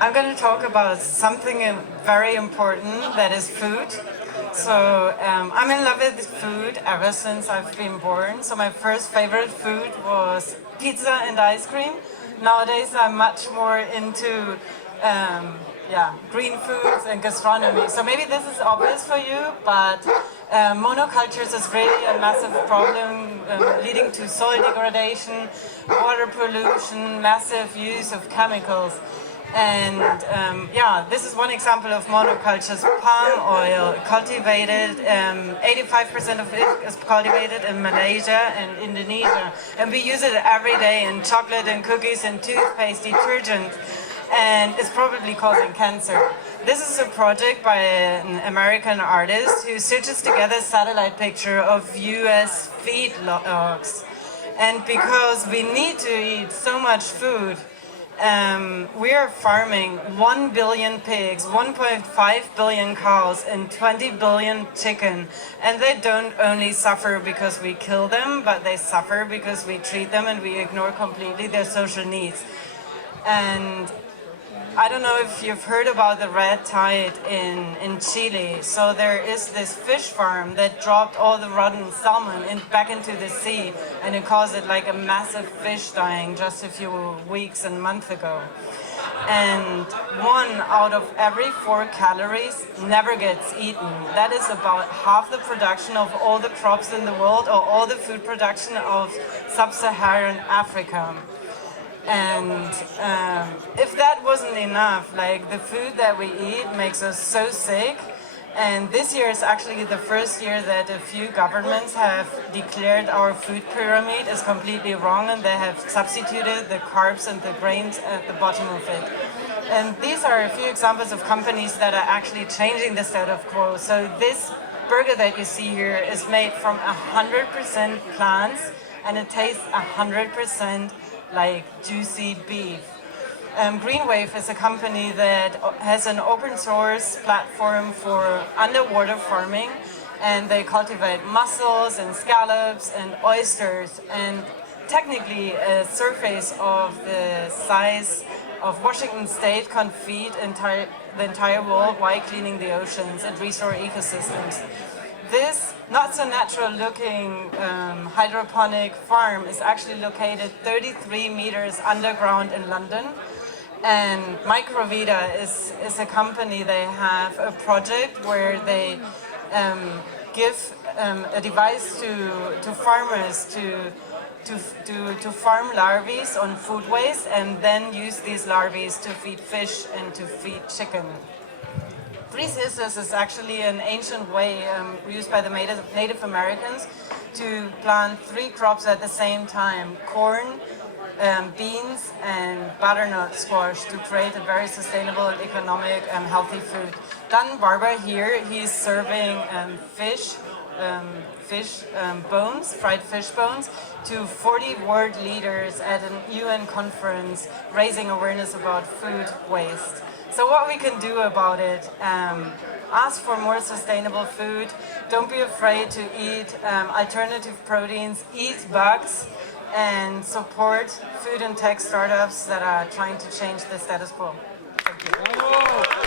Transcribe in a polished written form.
I'm going to talk about something very important, that is food. So I'm in love with food ever since I've been born. So my first favorite food was pizza and ice cream. Nowadays I'm much more into green foods and gastronomy. So maybe this is obvious for you, but monocultures is really a massive problem, leading to soil degradation, water pollution, massive use of chemicals. And this is one example of monocultures. Palm oil, cultivated, 85% of it is cultivated in Malaysia and Indonesia. And we use it every day in chocolate and cookies and toothpaste, detergent, and it's probably causing cancer. This is a project by an American artist who stitches together a satellite picture of US feedlots. And because we need to eat so much food, we are farming 1 billion pigs, 1.5 billion cows, and 20 billion chicken. And they don't only suffer because we kill them, but they suffer because we treat them and we ignore completely their social needs. And I don't know if you've heard about the red tide in Chile. So there is this fish farm that dropped all the rotten salmon back into the sea, and it caused it like a massive fish dying just a few weeks and months ago. And 1 out of every 4 calories never gets eaten. That is about half the production of all the crops in the world, or all the food production of sub-Saharan Africa. And if that wasn't enough, like, the food that we eat makes us so sick. And this year is actually the first year that a few governments have declared our food pyramid is completely wrong, and they have substituted the carbs and the grains at the bottom of it. And these are a few examples of companies that are actually changing the status quo. So this burger that you see here is made from 100% plants, and it tastes 100% like juicy beef. Greenwave is a company that has an open source platform for underwater farming, and they cultivate mussels and scallops and oysters, and technically a surface of the size of Washington State can feed the entire world while cleaning the oceans and restore ecosystems. This not so natural looking hydroponic farm is actually located 33 meters underground in London. And Microvita is a company. They have a project where they give a device to farmers to farm larvae on food waste, and then use these larvae to feed fish and to feed chicken. 3 Sisters is actually an ancient way used by the Native Americans to plant 3 crops at the same time: corn, beans, and butternut squash, to create a very sustainable, economic, and healthy food. Dan Barber here, he's serving bones, fried fish bones, to 40 world leaders at an UN conference, raising awareness about food waste. So what we can do about it: ask for more sustainable food, don't be afraid to eat alternative proteins, eat bugs, and support food and tech startups that are trying to change the status quo. Thank you.